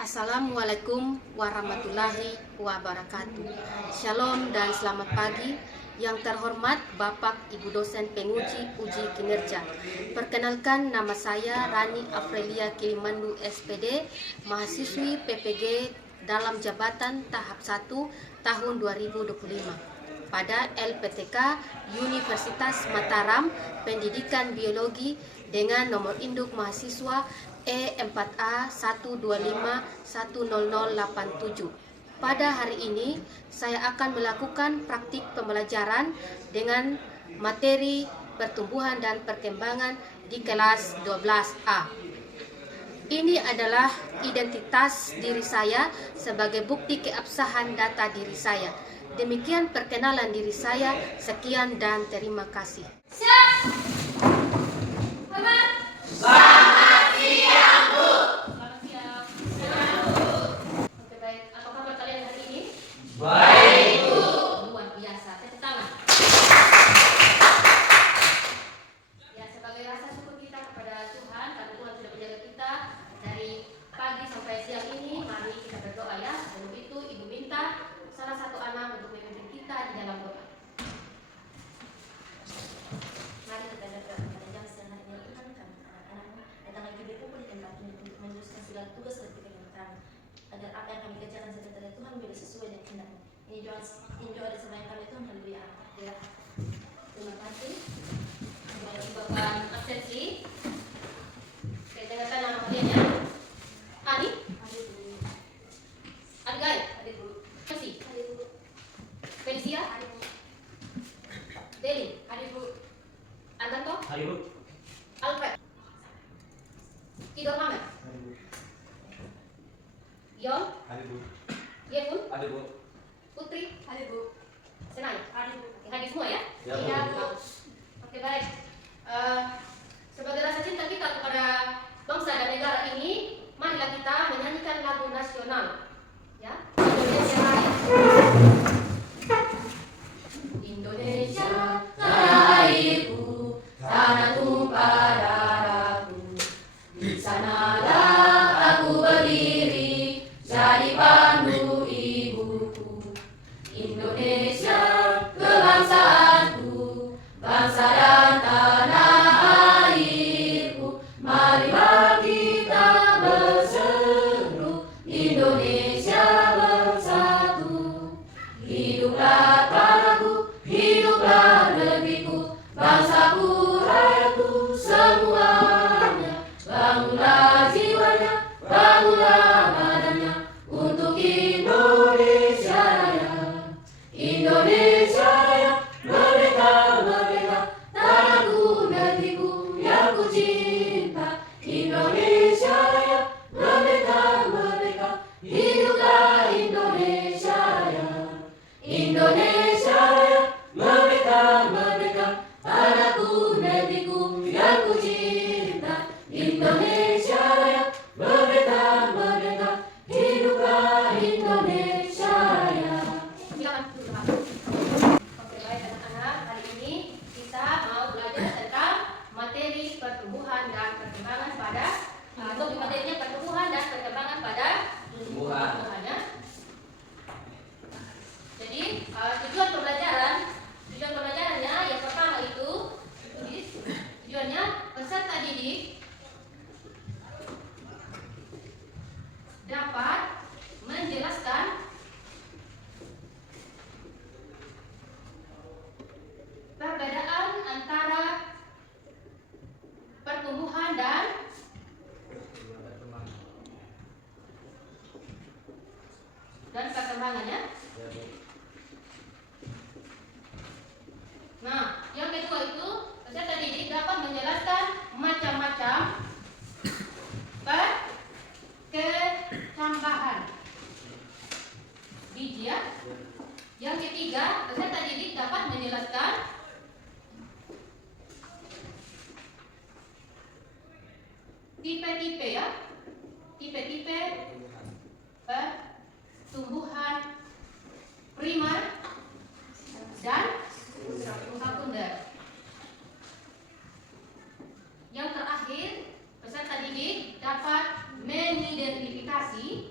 Assalamualaikum warahmatullahi wabarakatuh. Shalom dan selamat pagi. Yang terhormat Bapak Ibu dosen penguji uji kinerja. Perkenalkan, nama saya Rani Afrelia Kilimandu SPD, mahasiswi PPG dalam jabatan tahap 1 tahun 2025 pada LPTK Universitas Mataram, Pendidikan Biologi dengan nomor induk mahasiswa E4A125100087. Pada hari ini saya akan melakukan praktik pembelajaran dengan materi pertumbuhan dan perkembangan di kelas 12A. Ini adalah identitas diri saya sebagai bukti keabsahan data diri saya. Demikian perkenalan diri saya. Sekian dan terima kasih. Selamat siang, Bu. Selamat siang. Oke, baik. Apa kabar kalian hari ini? Baik, Bu. Luar biasa. Tepuk tangan. Ya, sebagai rasa syukur kita kepada Tuhan karena Tuhan sudah menjaga kita dari pagi sampai siang ini. Mari kita berdoa ya. Sebelum itu Ibu minta salah satu anak untuk memimpin kita di dalam doa. Mari kita berdoa pada jam setengah ini Tuhan kami anak-anakmu datang lagi berkumpul di tempat ini untuk meneruskan segala tugas dan pikiran kami agar apa yang kami kerjakan sejahtera Tuhan bila sesuai dengan kehendak-Mu. Ini doa dan sembahyang kami Tuhan, haleluya. Terima kasih. Baik, Bapak absensi. Oke, dengarkan nama kalian ya. Ani, Adgai, Kasih, Felicia, Deli, Antanto, Alfred, Tidor Mamet, Yon, Yefun, Putri, Senai. Oke, hadir semua ya? Ya, Bu. Iya, Bu. Oke, baik. Sebagai rasa cinta kita kepada bangsa dan negara ini, marilah kita menyanyikan lagu nasional. Ya, Indonesia Raya. Indonesia Tanah airku, tanah tumpah darahku, di sanalah aku berdiri, jadi pandu ibuku. Indonesia kebangsaanku, bangsa dan tanah airku, marilah kita berseru, Indonesia bersatu. Hiduplah tanahku, hiduplah negeriku, bangsaku, rakyatku semuanya. Bangunlah jiwanya, bangunlah badannya untuk Indonesia Raya. Indonesia Raya, merdeka, merdeka, tanahku, negeriku yang ku cinta. Indonesia Raya, merdeka, merdeka, hiduplah Indonesia Raya. Indonesia Raya, merdeka, merdeka, tanahku, negeriku yang ku cinta. Indonesia Raya, merdeka, merdeka, hiduplah Indonesia Raya. Silakan duduk, Pak. Oke, baik anak-anak, hari ini kita mau belajar tentang materi pertumbuhan dan perkembangan pada topik materinya pertumbuhan dan perkembangan pada Tumbuhan. ya. Jadi tujuan pembelajarannya yang pertama itu tujuannya peserta didik dapat menjelaskan perbedaan antara pertumbuhan dan perkembangannya. Nah, yang kedua itu peserta didik dapat menjelaskan macam-macam perkembangan biji ya. Yang ketiga, peserta didik dapat menjelaskan tipe-tipe ya. Tipe-tipe pertumbuhan primer dan sekunder. Yang terakhir, peserta didik dapat mengidentifikasi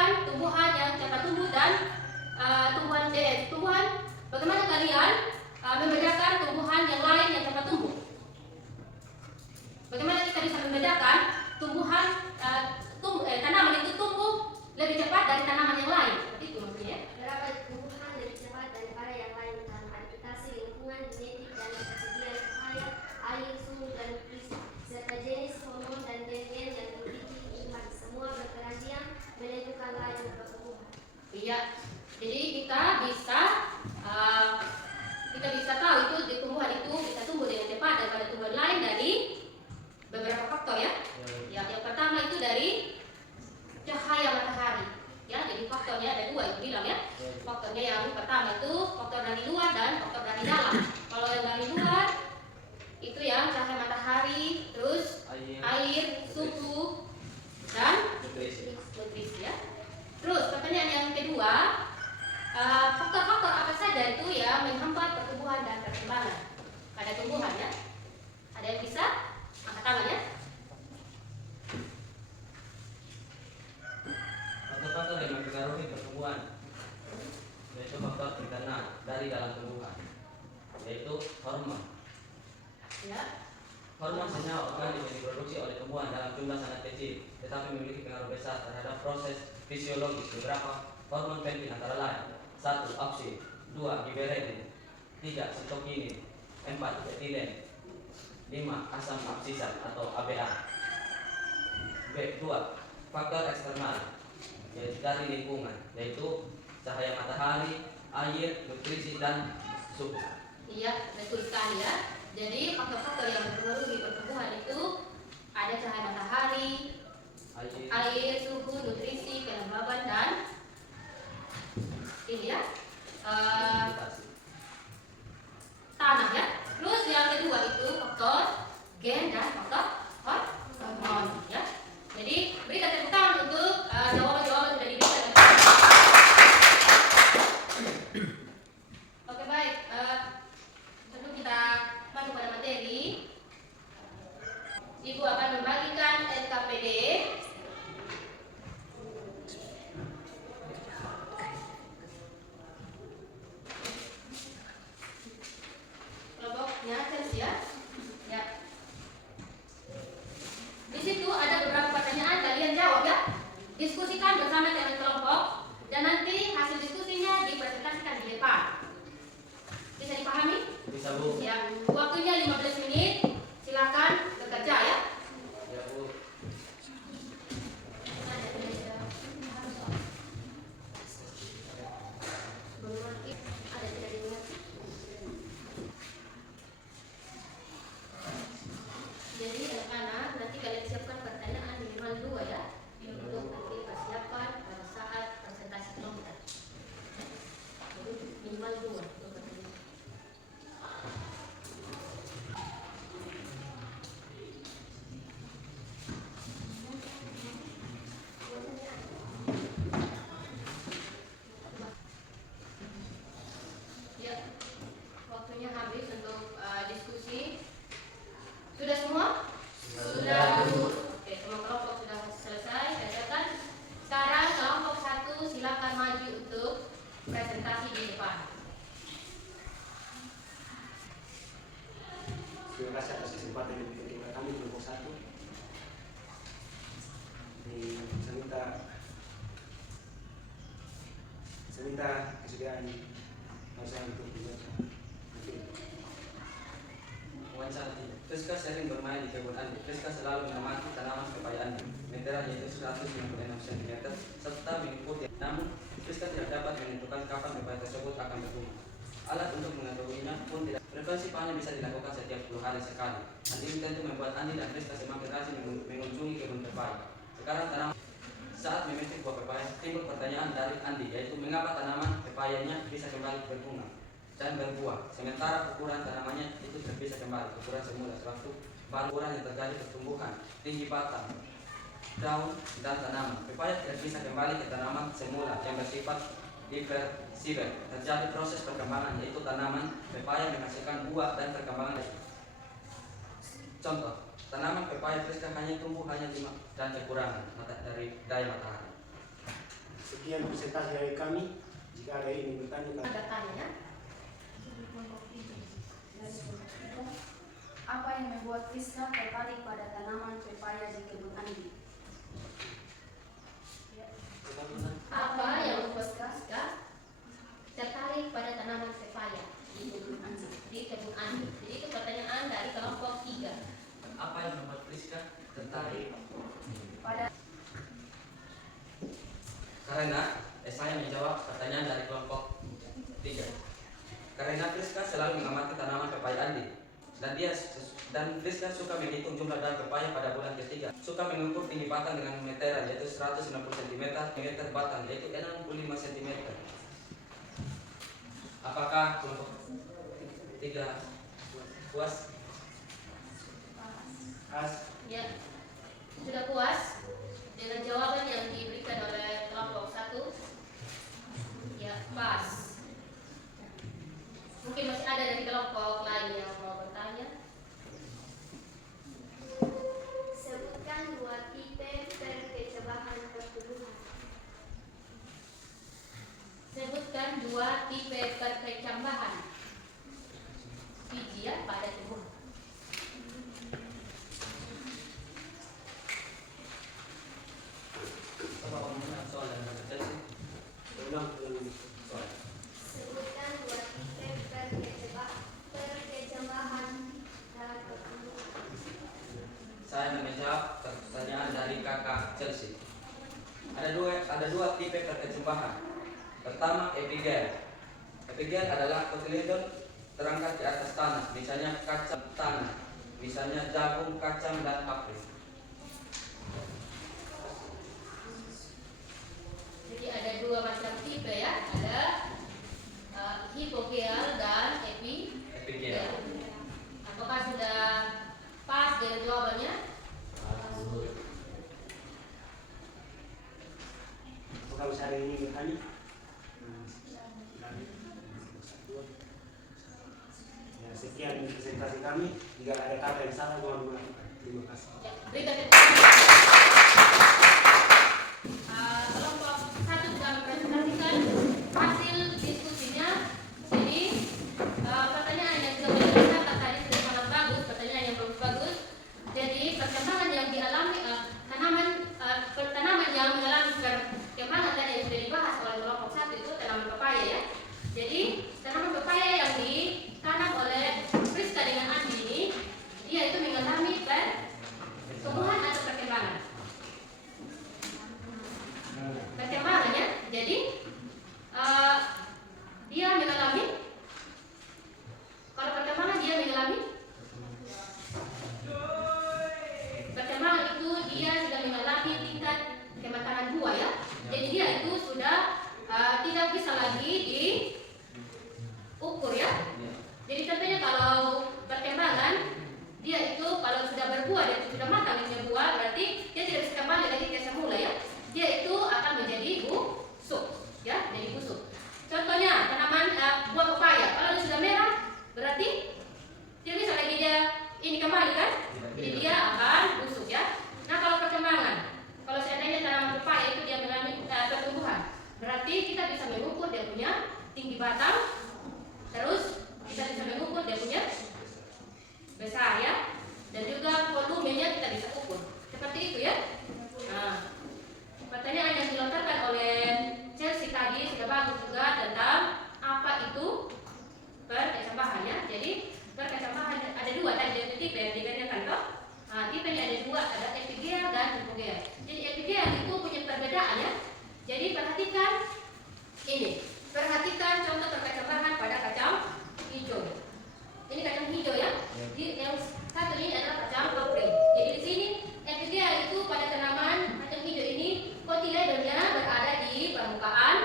membedakan tumbuhan yang cepat tumbuh dan tumbuhan DS. Bagaimana kalian membedakan tumbuhan yang lain yang cepat tumbuh? Bagaimana kita bisa membedakan tanaman itu tumbuh lebih cepat dari tanaman yang lain? Seperti itu maksudnya. Beberapa tumbuhan lebih cepat daripada yang lain karena adaptasi lingkungan, genetik, dan ketersediaan cahaya, air, suhu, dan nutrisi, serta jenis hormon dan gen yang dimiliki tumbuhan. Semua berperan yang menentukan laju pertumbuhan. Iya. Jadi kita bisa tahu itu di tumbuhan itu bisa tumbuh dengan cepat daripada tumbuhan lain dari beberapa faktor ya. Ya, yang pertama itu dari cahaya matahari. Ya, jadi faktornya ada dua itu bilang ya. Faktornya yang pertama itu faktor dari luar dan faktor dari dalam. Kalau yang dari luar itu ya cahaya matahari, terus air, suhu, dan nutrisi ya. Terus pertanyaan yang kedua, faktor-faktor apa saja itu ya menghambat pertumbuhan dan perkembangan pada tumbuhan ya? Ada yang bisa angkat tangan ya? Faktor-faktor yang mempengaruhi pertumbuhan yaitu faktor internal dari dalam tumbuhan, yaitu hormon. Ya. Hormon senyawa organik yang diproduksi oleh tumbuhan dalam jumlah sangat kecil, tetapi memiliki pengaruh besar terhadap proses fisiologis. Beberapa hormon penting antara lain: 1. Auxin, 2. Giberellin, 3. Sitokinin, 4. etilen, 5. Asam absisat atau ABA. B. 2. Faktor eksternal yaitu dari lingkungan, yaitu cahaya matahari, air, nutrisi, dan suhu. Iya, betul sekali ya. Jadi faktor-faktor yang mempengaruhi pertumbuhan itu ada cahaya matahari, air, suhu, nutrisi, kelembaban, dan ini ya tanah ya. Terus yang kedua itu faktor gen dan faktor hormon ya. Jadi berikan tepuk tangan untuk jawaban-jawaban sudah diberikan. Oke baik, sebelum kita masuk pada materi, Ibu akan membagikan LKPD. Kelompoknya tes ya. Ya. Di situ ada beberapa pertanyaan, kalian jawab ya. Diskusikan bersama dengan kelompok dan nanti hasil diskusinya dipresentasikan di depan. Bisa dipahami? Bisa, Bu. Ya. Waktunya 15 menit. Silakan bekerja ya. Ya, Bu. Jadi anak-anak nanti kalian siapkan pertanyaan minimal 2 ya untuk nanti persiapan pada saat presentasi kelompok. Jadi minimal 2 untuk pertanyaan. Ya, waktunya habis untuk diskusi. Sudah semua? Sudah, Bu. Oke, semua kelompok sudah selesai. Saya catat. Sekarang kelompok 1 silakan maju untuk presentasi di depan. Terima kasih atas kesempatan yang diberikan kami kelompok 1. Saya minta kesediaan saya untuk dibaca. Wawancara. Friska sering bermain di kebun Andi. Friska selalu mengamati tanaman pepaya Andi. Meteran yaitu 196 cm serta mengikuti. Namun, Friska tidak dapat menentukan kapan pepaya tersebut akan bertumbuh. Alat untuk mengetahuinya pun tidak. Frekuensi panen bisa dilakukan setiap 10 hari sekali. Hal ini tentu membuat Andi dan Friska semakin rajin mengunjungi kebun pepaya. Sekarang tanaman saat memetik buah pepaya, timbul pertanyaan dari Andi, yaitu mengapa tanaman pepayanya bisa kembali berbunga dan berbuah, sementara ukuran tanamannya itu tidak bisa kembali ukuran semula sewaktu ukuran yang terjadi pertumbuhan, tinggi batang, daun, dan tanaman. Pepaya tidak bisa kembali ke tanaman semula yang bersifat irreversibel. Terjadi proses perkembangan, yaitu tanaman pepaya menghasilkan buah dan perkembangan. Contoh, tanaman pepaya Friska hanya tumbuh hanya 5 dan kekurangan dari daya matahari. Sekian presentasi dari kami. Jika ada yang ingin bertanya, Ada tanya. Apa yang membuat Friska tertarik pada tanaman pepaya di kebun Andi? Apa yang membuat Friska tertarik pada tanaman pepaya di kebun Andi? Jadi itu pertanyaan dari kelompok 3. Apa yang membuat Friska tertarik? Karena saya menjawab pertanyaan dari kelompok 3. Karena Friska selalu mengamati tanaman pepaya Andi dan Friska suka menghitung jumlah daun pepaya pada bulan ketiga. Suka mengukur tinggi batang dengan meteran yaitu 160 cm, meter batang yaitu 65 cm. Apakah kelompok 3 puas? Ya, sudah puas dengan jawaban yang diberikan oleh kelompok 1? Ya, pas. Mungkin masih ada dari kelompok lain yang mau bertanya. Sebutkan 2 tipe perkecambahan pertumbuhan. Sebutkan 2 tipe perkecambahan biji ya pada tumbuhan. Soal yang terjadi. ulang. Sebutkan 2 tipe perkecambahan dan pertumbuhan. Saya menjawab pertanyaan dari kakak Chelsea. Ada dua tipe perkecambahan. Pertama, epigel. Epigel adalah cotyledon terangkat di atas tanah, misalnya kacang tanah, misalnya jagung, kacang, dan aprikot. Jadi ada 2 macam tipe ya, ada hipogel dan epigel. Apakah sudah pas dengan jawabannya? Kalau saya ini bertanya, ya, sekian presentasi kami. Jika ada kata yang salah, mohon maaf. Terima kasih. Ya, berikan kelompok 1 sudah mempresentasikan hasil diskusinya. Jadi pertanyaan yang sudah dijelaskan tadi sudah sangat bagus, pertanyaan yang bagus. Jadi perkembangan yang dialami tanaman yang mengalami perkembangan tadi yang sudah dibahas oleh kelompok 1 itu tanaman pepaya ya. Jadi tanaman pepaya yang ditanam oleh Friska dengan Andi ini, dia itu mengalami pertumbuhan atau perkembangan. Perkembangannya, jadi dia mengalami, kalau perkembangan dia mengalami perkembangan itu dia sudah mengalami tingkat kematangan buah ya. Jadi dia itu sudah tidak bisa lagi diukur ya. Jadi contohnya kalau perkembangan dia itu kalau sudah berbuah dan sudah matang dia buah, berarti dia tidak bisa kembali lagi ke semula ya. Dia itu akan menjadi busuk ya, jadi busuk. Contohnya tanaman buah pepaya, kalau dia sudah merah berarti tidak bisa lagi dia ini kembali kan, jadi dia akan busuk ya. Nah kalau perkembangan, kalau seandainya tanaman pepaya itu dia mengalami pertumbuhan, berarti kita bisa mengukur dia punya tinggi batang, terus kita bisa mengukur dia punya besar ya, dan juga volumenya kita bisa ukur seperti itu ya. Nah, pertanyaan yang dilontarkan oleh Chelsea tadi sudah bagus juga tentang apa itu perkecambahan ya. Jadi perkecambahan ada 2 tadi dari tipe yang digandakan toh. Nah, tipenya ada 2, ada epigel dan hipogel. Jadi epigel itu punya perbedaan ya. Jadi perhatikan ini, perhatikan contoh perkecambahan pada kacang hijau. Ini kacang hijau ya. Yang satu ini adalah kacang kapri. Jadi di sini epigel itu pada tanaman kacang hijau ini cotyledonnya berada di permukaan,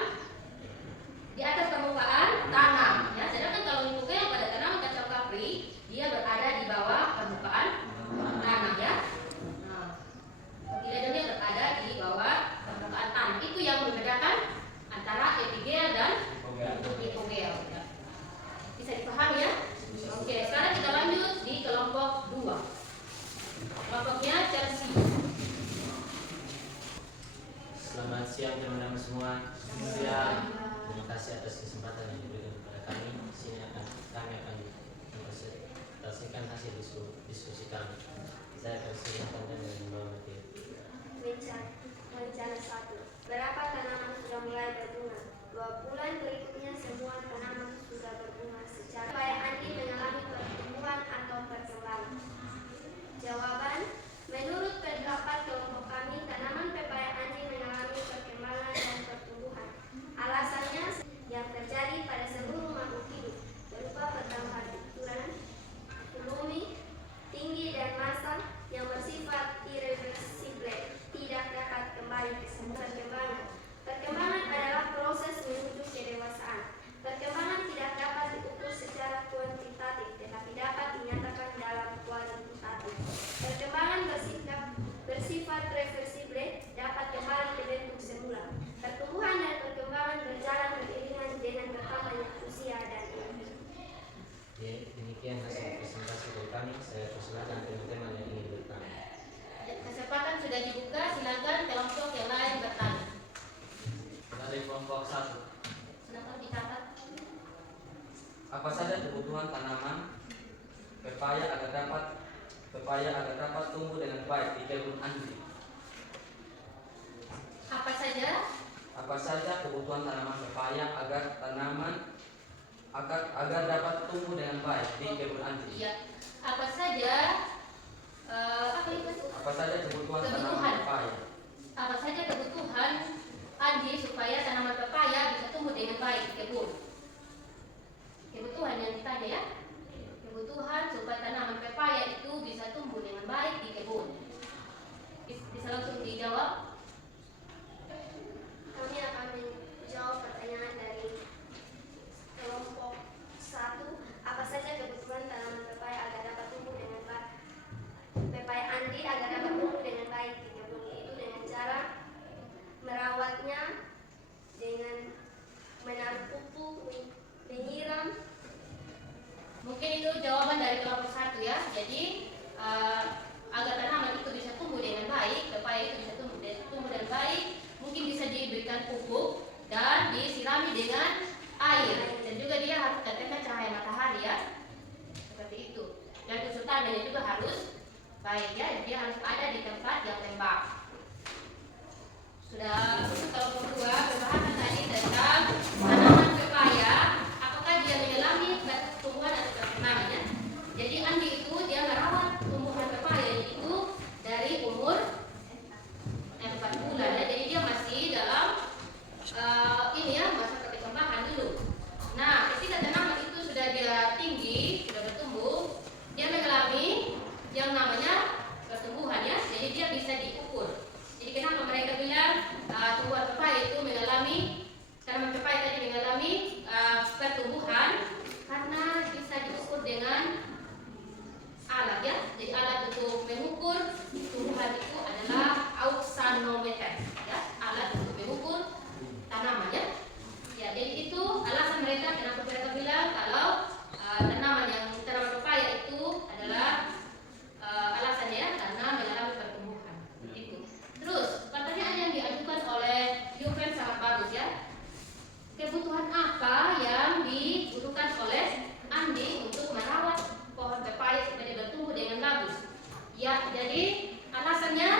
di atas permukaan tanah. Ya, sedangkan kalau hipogel pada tanaman kacang kapri dia berada di bawah permukaan tanah ya. Nah, cotyledonnya berada di bawah permukaan tanah. Itu yang membedakan antara epigel dan hipogel. Bisa dipahami ya? Oke, sekarang kita lanjut di kelompok 2. Siang teman-teman semua. Siang. Terima kasih atas kesempatan yang diberikan kepada kami. Sini kami akan mempresentasikan hasil diskusi kami. Saya persilakan dan membawa materi. Rencana 1. Berapa tanaman sudah mulai berbunga? 2 bulan berikutnya semua tanaman sudah berbunga secara supaya Andi mengalami pertumbuhan atau perkembangan. Jawaban, menurut pendapat kelompok kami, tanaman pepaya Andi mengalami perkembangan dan pertumbuhan. Alasannya yang terjadi pada seluruh makhluk hidup berupa pertambahan ukuran, volumenya, tinggi dan massa yang bersifat irreversible, tidak dapat kembali ke semula perkembangan. Perkembangan adalah proses menuju kedewasaan. Perkembangan tidak dapat diukur secara kuantitatif, tetapi dapat dinyatakan dalam kualitatif. Perkembangan bersifat reversible, dapat kembali ke bentuk semula. Pertumbuhan dan perkembangan berjalan beriringan dengan bertambahnya usia dan ilmu. Demikian hasil presentasi dari kami. Saya persilakan teman-teman yang ingin bertanya. Kesempatan sudah dibuka, silakan kelompok yang lain bertanya. Dari kelompok 1. Silakan dicatat. Apa saja kebutuhan tanaman pepaya agar dapat tumbuh dengan baik di kebun Andi? Apa saja? Apa saja kebutuhan tanaman pepaya agar dapat tumbuh dengan baik di kebun Andi? Iya. Apa saja? Apa itu? Apa saja kebutuhan tanaman Kebutuhan. pepaya? Apa saja kebutuhan Andi supaya tanaman pepaya bisa tumbuh dengan baik di kebun? Kebutuhan yang ditanya ya. Kebutuhan supaya tanaman pepaya itu bisa tumbuh dengan baik di kebun. Bisa langsung dijawab. Kami akan menjawab pertanyaan dari kelompok 1. Apa saja kebutuhan tanaman pepaya agar dapat tumbuh dengan baik? Pepaya Andi agar dapat tumbuh dengan baik di kebun, yaitu dengan cara merawatnya, dengan menaruh pupuk, menyiram. Mungkin itu jawaban dari kelompok 1 ya. Jadi agar tanaman itu bisa tumbuh dengan baik, pepaya itu bisa tumbuh dengan baik, mungkin bisa diberikan pupuk dan disirami dengan air, dan juga dia harus terkena cahaya matahari ya, seperti itu. Dan unsur tanahnya juga harus baik ya, dia harus ada di tempat yang lembab. Sudah untuk kelompok 2 pembahasan tadi tentang tanaman pepaya, apakah dia mengalami pertumbuhan atau perkembangannya. Jadi Andi itu dia merawat tumbuhan pepaya itu dari umur 4 bulan ya. Jadi dia masih dalam masa perkembangan dulu. Nah, ketika tanaman itu sudah dia tinggi, sudah bertumbuh, dia mengalami yang namanya pertumbuhan ya. Jadi dia bisa diukur. Jadi kenapa mereka bilang tumbuhan pepaya itu tanaman pepaya tadi mengalami pertumbuhan, karena bisa diukur dengan alat ya. Jadi alat untuk mengukur tumbuhan itu adalah auxanometer ya, alat untuk mengukur tanaman ya. Ya, jadi itu alasan mereka kenapa mereka bilang kalau tanaman pepaya itu adalah alasannya ya, karena mengalami pertumbuhan. Itu. Terus pertanyaan yang diajukan oleh Yuven sangat bagus ya. Kebutuhan apa yang dibutuhkan oleh Andi untuk merawat pohon pepaya supaya bertumbuh dengan bagus? Ya, jadi alasannya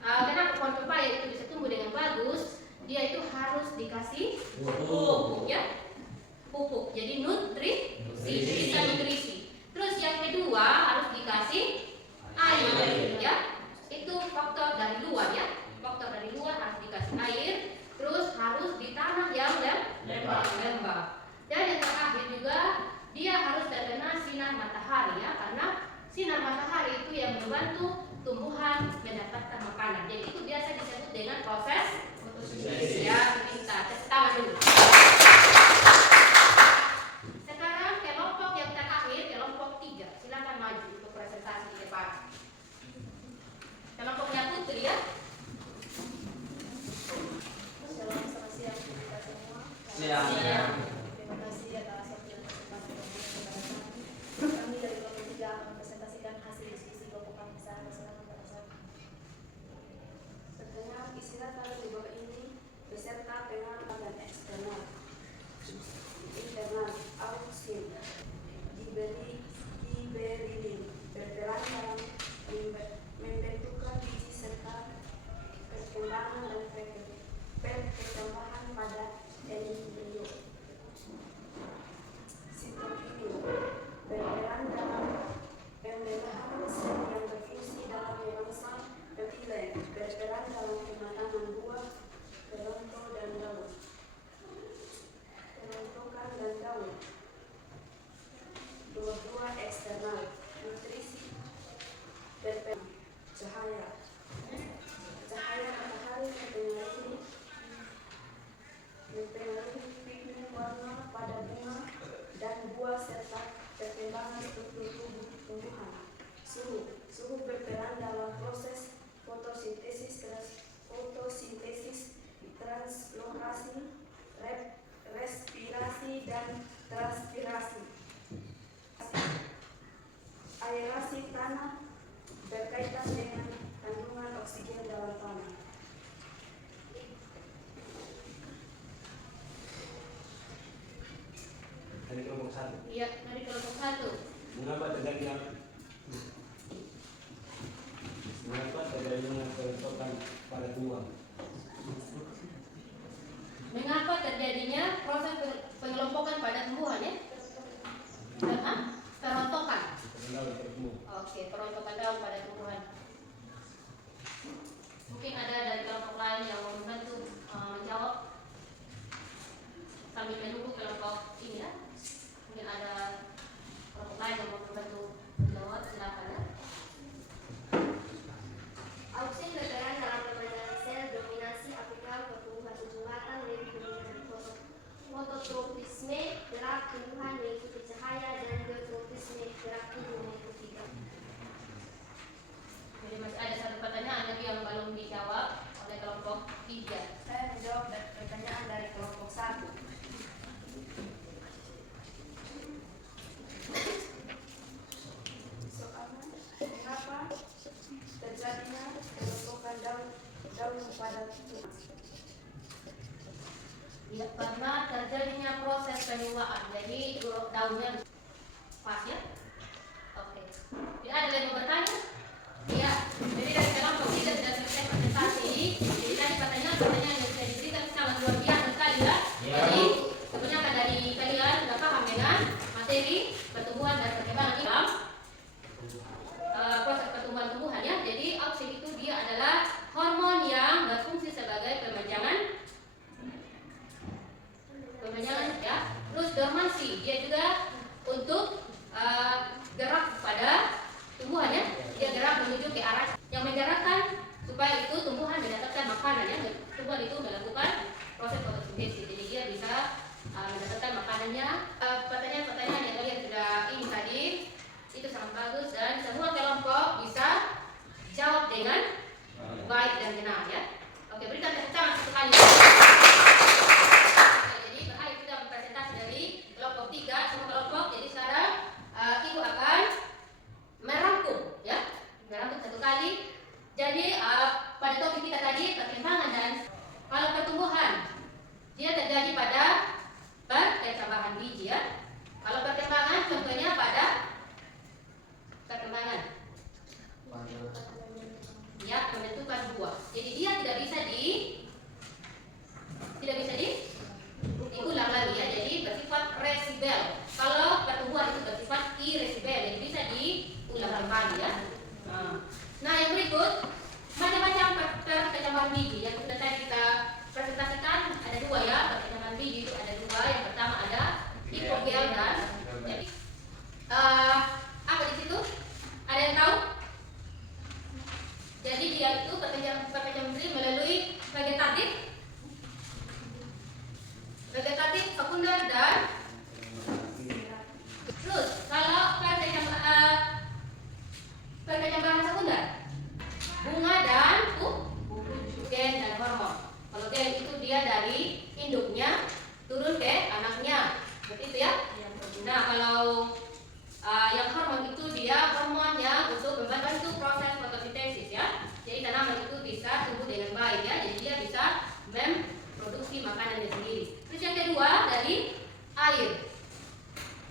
kenapa pohon pepaya itu bisa tumbuh dengan bagus, dia itu harus dikasih pupuk ya. Pupuk. Jadi nutrisi. Terus yang kedua harus dikasih air ya. Itu faktor dari luar ya. Faktor dari luar harus dikasih air, terus harus di tanah yang lembab. Dan yang terakhir juga dia harus terkena sinar matahari ya, karena sinar matahari itu yang membantu tumbuhan mendapatkan makanan. Jadi itu biasa disebut dengan proses fotosintesa ya. Kita tes tangan dulu. Sekarang kelompok yang terakhir, kelompok 3. Silakan maju untuk presentasi di depan. Kelompoknya Putri ya. Selamat siang kita semua. Siang. Terima kasih atas waktu dan kesempatan yang diberikan kepada kami. Kami dari kelompok 3 akan mempresentasikan hasil diskusi kelompok kami bersama pada saat. Tentunya istilah pada di bawah ini satu. Iya, dari kelompok 1. Mengapa terjadinya kelompokan pada tumbuhan? Mengapa terjadinya proses pengelompokan pada tumbuhan ya? Kerontokan. Oke, perontokan daun pada tumbuhan. Mungkin ada dari kelompok lain yang mau membantu menjawab. Sambil menunggu kelompok ini ya. Mungkin ada kelompok lain yang mau membantu menjawab, silakan ya. Auksin berperan dalam permainan sel dominasi apikal pertumbuhan ujung batang lebih dominan fototropisme, gerak tumbuhan mengikuti cahaya, dan geotropisme, gerak tubuh mengikuti gerak. Jadi masih ada satu pertanyaan lagi yang belum dijawab oleh kelompok 3. Saya menjawab pertanyaan dari kelompok 1. Soalnya, mengapa terjadinya kelompokan daun pada tumbuhan? Ya, karena terjadinya proses penyulaan. Jadi daunnya pas ya. Oke. Tidak ada yang mau bertanya? Iya. Jadi dari kelompok 3 sudah selesai presentasi. Jadi tadi pertanyaan yang sudah diberikan sangat luar biasa sekali ya. Jadi kebanyakan dari kalian sudah paham dengan materi pertumbuhan dan perkembangan dalam proses pertumbuhan tumbuhan ya. Jadi auksin itu dia adalah hormon yang berfungsi sebagai pemanjangan ya. Terus dormansi dia juga untuk gerak pada tumbuhan ya. Dia gerak menuju ke arah yang menggerakkan supaya itu tumbuhan mendapatkan makanan ya. Tumbuhan itu melakukan proses fotosintesis. Jadi dia bisa mendapatkan makanannya. Pertanyaan-pertanyaan yang kalian sudah ini tadi itu sangat bagus dan semua kelompok bisa jawab dengan baik dan benar ya. Oke, berikan tepuk tangan sekali. Jadi berakhir sudah presentasi dari kelompok 3 semua kelompok. Jadi sekarang ibu akan merangkum ya, merangkum satu kali. Jadi pada topik kita tadi perkembangan dan kalau pertumbuhan dia terjadi pada perkembangan biji ya. Kalau perkembangan contohnya pada perkembangan ya pembentukan buah. Jadi dia tidak bisa diulang lagi ya. Jadi bersifat resibel. Kalau pertumbuhan itu bersifat iresibel, jadi bisa diulang kembali ya. Nah yang berikut macam-macam perkembangan biji yang sudah tadi kita presentasikan ada 2 ya. Perkembangan biji itu ada 2. Yang pertama ada hipogel dan jadi apa di situ? Ada yang tahu? Jadi dia itu perkembangan biji melalui vegetatif, sekunder dan terus kalau perkembangan sekunder bunga dan gen dan hormon. Kalau gen itu dia dari induknya turun ke anaknya, seperti itu ya. Nah kalau yang hormon itu dia hormonnya untuk membantu proses fotosintesis ya. Jadi tanaman itu bisa tumbuh dengan baik ya. Jadi dia bisa memproduksi makanannya sendiri. Terus yang kedua dari air.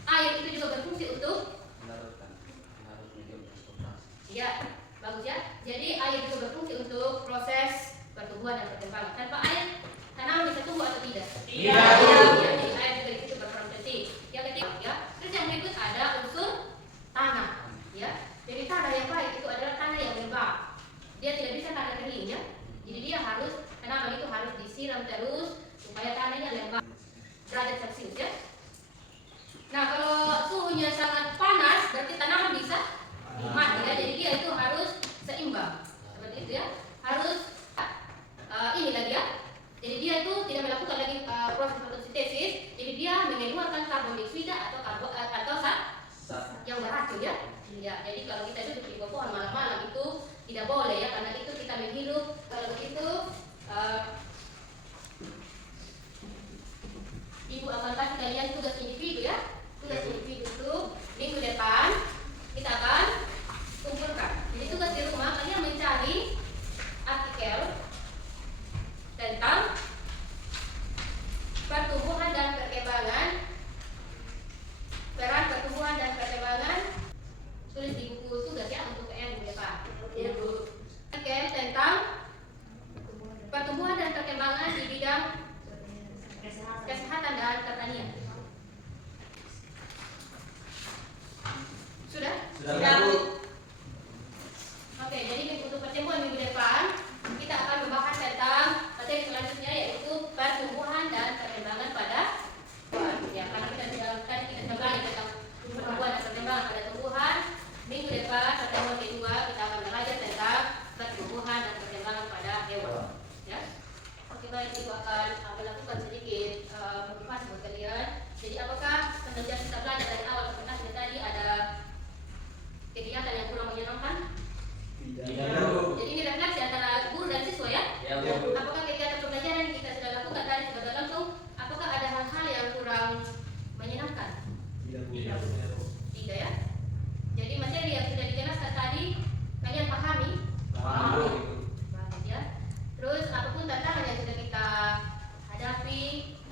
Air itu juga berfungsi untuk ya, bagus ya. Jadi air itu berfungsi untuk proses pertumbuhan dan perkembangan. Tanpa air tanaman bisa tumbuh atau tidak? Tidak. Ya, jadi air juga itu berperan penting. Yang ketiga ya. Terus yang berikut ada unsur tanah ya. Jadi tanah yang baik itu adalah tanah yang lembab. Dia tidak bisa tanah kering ya. Jadi dia harus tanaman itu harus disiram terus supaya tanahnya lembab. Derajat Celcius ya. Nah kalau suhunya sangat panas berarti tanaman bisa mati ya. Jadi dia itu harus seimbang seperti itu ya. Harus ini lagi ya. Jadi dia itu tidak melakukan lagi proses fotosintesis. Jadi dia mengeluarkan karbon dioksida atau zat yang beracun ya. Ya, jadi kalau kita duduk di bawah pohon malam-malam itu tidak boleh ya, karena itu kita menghirup. Kalau begitu Ibu akan kasih kalian tugas individu ya. Tugas individu itu minggu depan kita akan kumpulkan. Jadi tugas di rumah kalian mencari artikel tentang pertumbuhan dan perkembangan Rania? Sudah? Sudah, Bu. Oke, jadi untuk pertemuan minggu depan kita akan membahas tentang materi selanjutnya yaitu pertumbuhan dan perkembangan pada tumbuhan. Ya, karena kita sudah belajar tentang pertumbuhan dan perkembangan pada tumbuhan. Minggu depan pertemuan kedua kita akan belajar tentang pertumbuhan dan perkembangan pada hewan. Ya. Oke, baik, itu akan melakukan sedikit motivasi buat kalian. Jadi apakah semenjak kita belajar dari awal sampai akhir tadi ada kegiatan yang kurang menyenangkan? Tidak, Bu. Jadi ini refleksi antara guru dan siswa ya? Ya, Bu. Apakah kegiatan pembelajaran yang kita sudah lakukan tadi secara langsung, apakah ada hal-hal yang kurang menyenangkan? Tidak, Bu. Tidak ya? Jadi materi yang sudah dijelaskan tadi, kalian pahami? Paham, Bu. Bagus ya. Terus apapun tantangan yang sudah kita hadapi,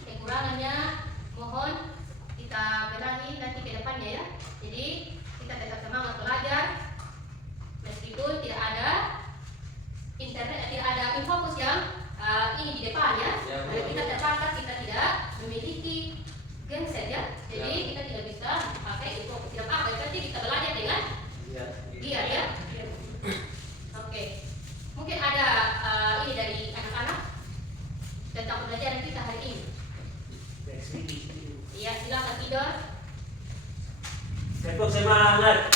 kekurangannya, mohon kita benahi nanti ke depannya ya. Jadi kita tetap semangat belajar, meskipun tidak ada internet, tidak ada infokus yang ini di depan ya. Karena kita terbatas, kita tidak memiliki genset ya. Jadi kita tidak bisa pakai infokus, tidak apa-apa. Berarti kita belajar dengan giat ya. Oke. Mungkin ada ini dari anak-anak tentang pembelajaran kita hari ini. Iya, silakan tidur. Tepuk semangat.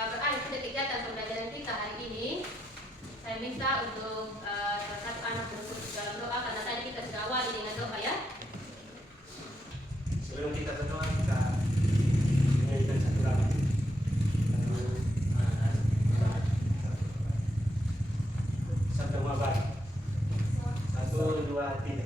Berakhir sudah kegiatan pembelajaran kita hari ini. Saya minta untuk salah satu anak berikut dalam doa karena tadi kita sudah awali dengan doa ya. Sebelum kita berdoa, kita menyanyikan satu lagu. Sabda Muhammad. 1, 2, 3.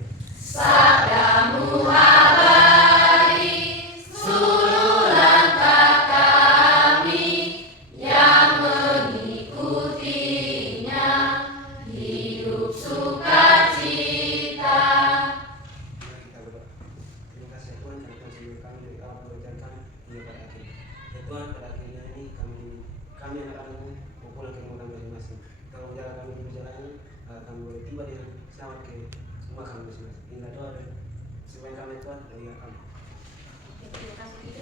Mari kita berdoa. Terima kasih ya Tuhan karena Tuhan sendiri kami dari awal pembelajaran kami hingga pada akhirnya. Ya Tuhan, pada akhirnya ini kami anak-anakmu mau pulang ke rumah kami masing-masing. Tolong jaga kami di perjalanan agar kami boleh tiba dengan selamat ke rumah kami masing-masing. Inilah doa dan semuanya kami Tuhan dari kami. Terima kasih.